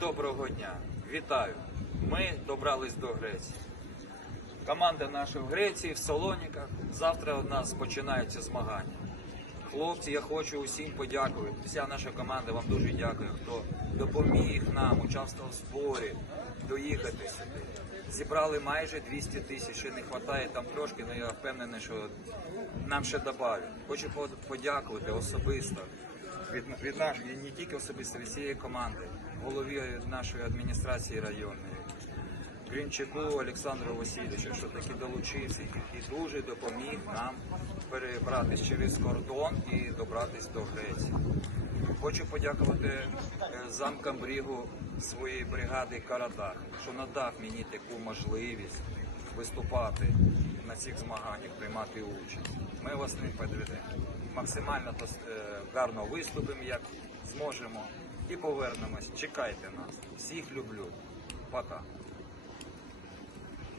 доброго дня! Вітаю! Ми добрались до Греції. Команда наша в Греції, в Салоніках. Завтра у нас починаються змагання. Хлопці, я хочу усім подякувати. Вся наша команда вам дуже дякує, хто допоміг нам, участвував в зборі, доїхати сюди. Зібрали майже 200 тисяч, ще не вистачає там трошки, але я впевнений, що нам ще додали. Хочу подякувати особисто від, від нашої, не тільки особисто, від всієї команди, голові нашої адміністрації районної. Гринчаку Олександру Васильовичу, що таки долучився і дуже допоміг нам перебратися через кордон і добратися до Греції. Хочу подякувати е, замкам брігу своєї бригади Карадах, що надав мені таку можливість виступати на цих змаганнях, приймати участь. Ми вас не підведемо. Максимально е, гарно виступимо, як зможемо, і повернемось. Чекайте нас. Всіх люблю. Пока.